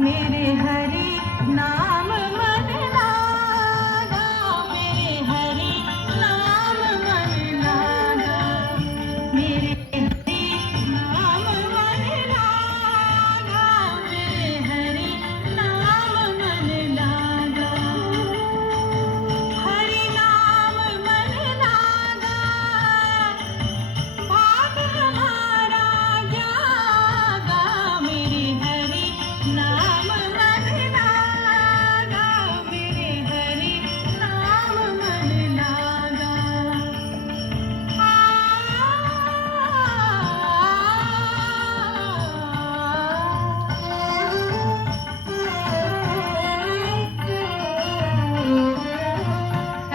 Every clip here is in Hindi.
मेरे हरि नाम मन लागा, मेरे हरि नाम मन लागा, मेरे हरि नाम मन लागा, मेरे हरि नाम मन लागा, हरि नाम मन लागा, भाग हमारा जागा, मेरे हरि नाम मन लागा, मेरे हरि नाम मन लागा।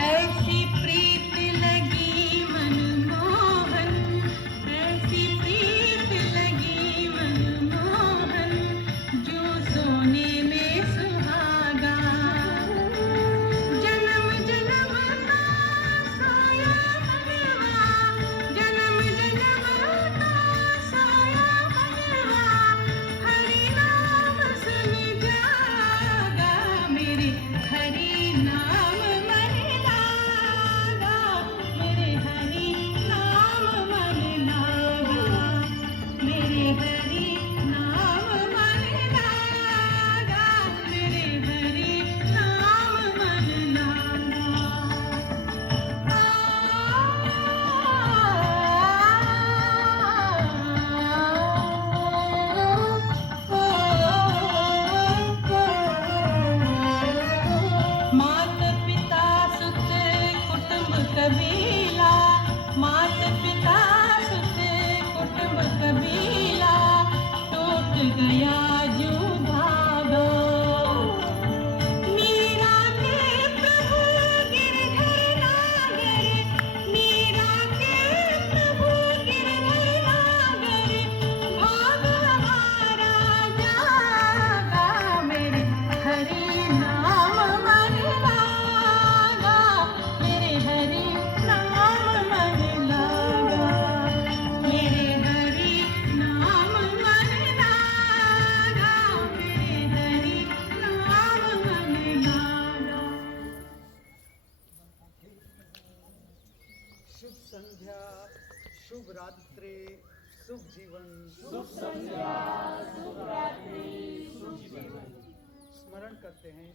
ऐसी प्रीत लगी मनमोहन, ऐसी प्रीत लगी मनमोहन, जो सोने में सुहागा, जन्म जन्म का सोया मनवा, जन्म जन्म का सोया मनवा, हरि नाम सुन जागा, मेरे हरि नाम मन लागा, मेरे हरि नाम मन लागा, मेरे हरि नाम मन लागा, मेरे हरि नाम मन लागा। मात पिता सुत कुटुंब कबीला, मात पिता सुत कुटुंब कबीला, टूट गया जो भागा, मीरा के प्रभु गिरधर नागर, मीरा के प्रभु गिरधर नागर, भाग हमारा जागा, मेरे हरि नाम मन लागा, मेरे हरि नाम मन लागा, मेरे हरि नाम मन लागा, मेरे हरि नाम मन लागा। शुभ संध्या, शुभ रात्रि, शुभ जीवन। स्मरण करते हैं